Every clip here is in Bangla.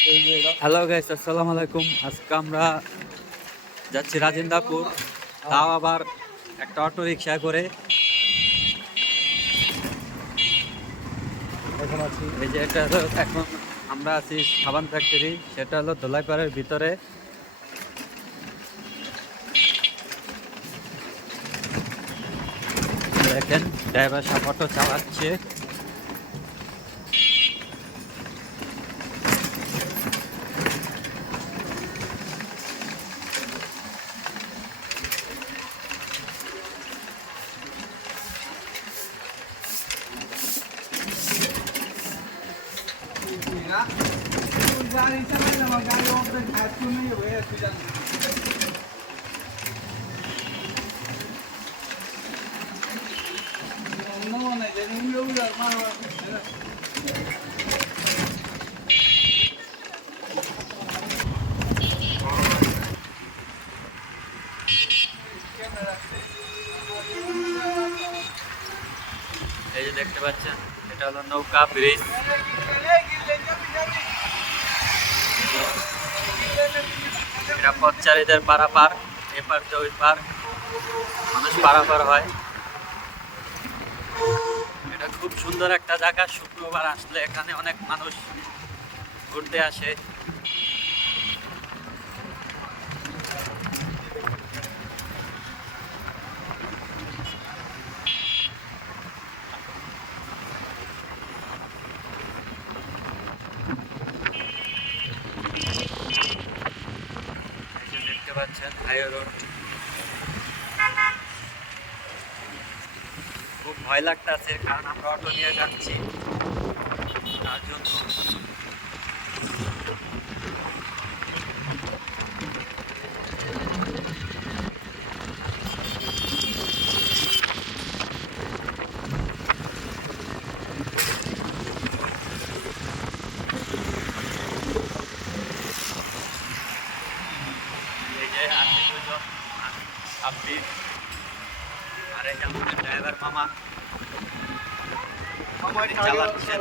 হ্যালো গাইস আসসালামু আলাইকুম। আজকে আমরা যাচ্ছি রাজেন্দ্রাপুর। তাও আবার একটা অটো রিক্সা করে। এখন আছি। এই যে এটা হলো এখন আমরা আছি সাবান ফ্যাক্টরি। সেটা হলো ধোলাইপাড়ের ভিতরে। দেখেন ড্রাইভার সব অটো চালাচ্ছে। এই যে দেখতে পাচ্ছেন এটা হলো নৌকা, ব্রিজ। এটা পথচারীদের পারাপার এপার তো ওই পার। মানুষ পারাপার হয়। এটা খুব সুন্দর একটা জায়গা। শুক্রবার আসলে এখানে অনেক মানুষ ঘুরতে আসে। পাচ্ছেন রোড খুব ভয় লাগতেছে কারণ আমরা অটো নিয়ে যাচ্ছি তার জন্য এই যে আপনি দুজন আপনি আর এই যে আমাদের ড্রাইভার মামা চালাচ্ছেন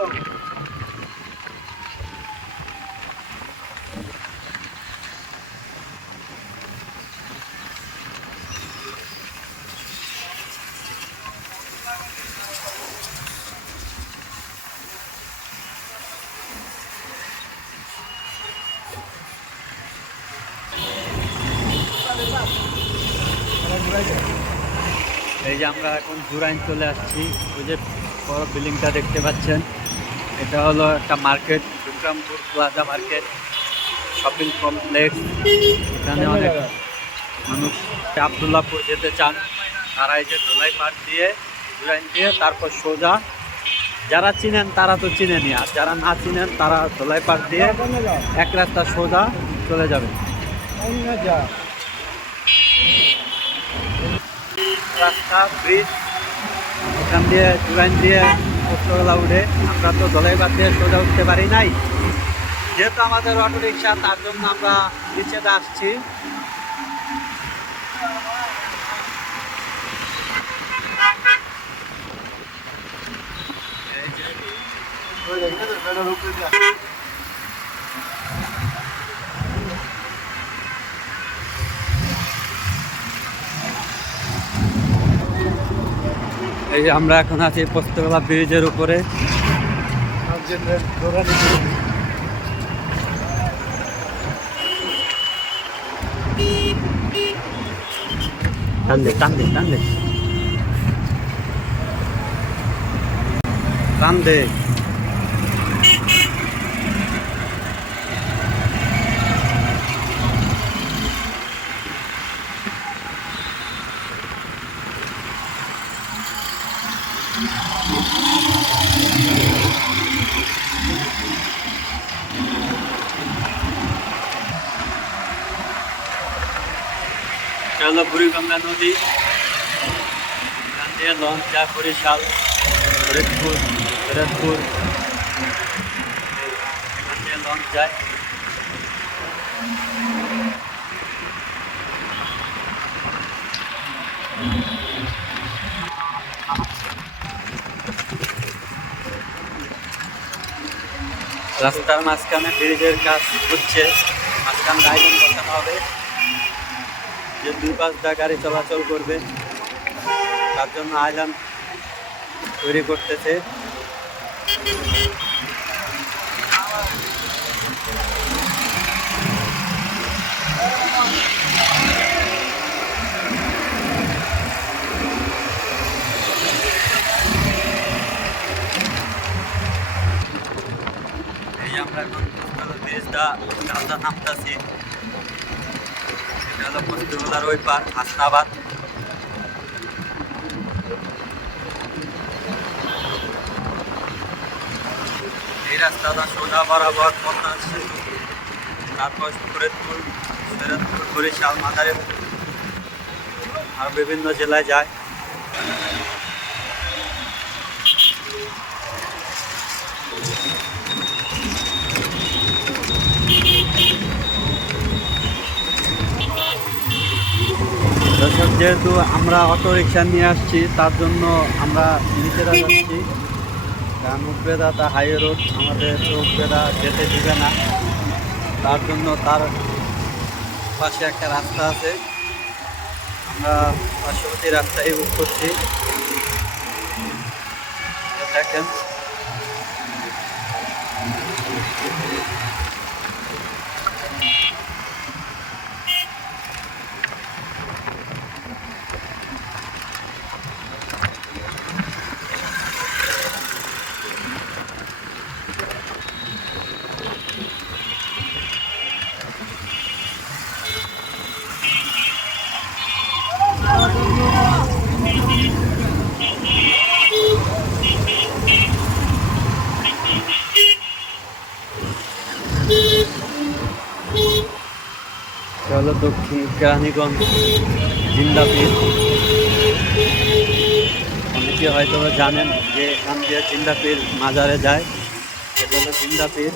এই যে আমরা এখন জুরাইন চলে আসছি। ওই যে বড় বিল্ডিংটা দেখতে পাচ্ছেন। এটা হলো একটা market Bikrampur plaza market, shopping complex. এখানে অনেক মানুষ আবদুল্লাপুর যেতে চান। তারা এই যে ধোলাই পার দিয়ে জুরাইন দিয়ে তারপর সোজা। যারা চিনেন তারা তো চিনেনি আর যারা না চিনেন তারা ধোলাই পার দিয়ে এক রাস্তা সোজা চলে যাবে। রাস্তা ব্রিজ এখান দিয়ে জুরাইন দিয়ে উত্তরলা উঠে আমরা তো দলাইবার দিয়ে সোজা উঠতে পারি নাই যেহেতু আমাদের অটো রিক্সা তার জন্য আমরা নিচেতে আসছি এই যে এই যে আমরা এখন আছি পোস্তকলা ব্রিজের উপরে। টান দে। টান দে। হলো বুড়িগঙ্গা নদী। এখান দিয়ে লঞ্চ যায় ফরিদপুর এখান লঞ্চ। যায় রাস্তার মাঝখানে ব্রিজের কাজ হচ্ছে। মাঝখানে আইলেন বসানো হবে। যে দুই পাঁচটা গাড়ি চলাচল করবে, তার জন্য আইল্যান্ড তৈরি করতেছে। আমরা এখন ব্রিজটা নামতাছি। পশ্চিমবঙ্গের ওই পার, হাসনাবাদ। এই রাস্তাটা সোজা বরাবর পথ আছে। তারপর ফরিদপুর ফরিদপুর, বরিশাল মাদারে আর বিভিন্ন জেলায় যায়। দর্শক, যেহেতু আমরা অটো রিক্সা নিয়ে আসছি, তার জন্য আমরা নিজেরা যাচ্ছি। কারণ উপরেদা তা হাইওয়ে রোড, আমাদের উপরেদা যেতে দিবে না। তার জন্য তার পাশে একটা রাস্তা আছে। আমরা পার্শ্ববর্তী রাস্তায় বুক করছি। দেখেন। এটা হলো দক্ষিণ কেরানীগঞ্জ জিন্দাপীর অনেকে হয়তো জানেন যে এখান দিয়ে জিন্দাপীর মাজারে যায়। এটা হলো জিন্দাপীর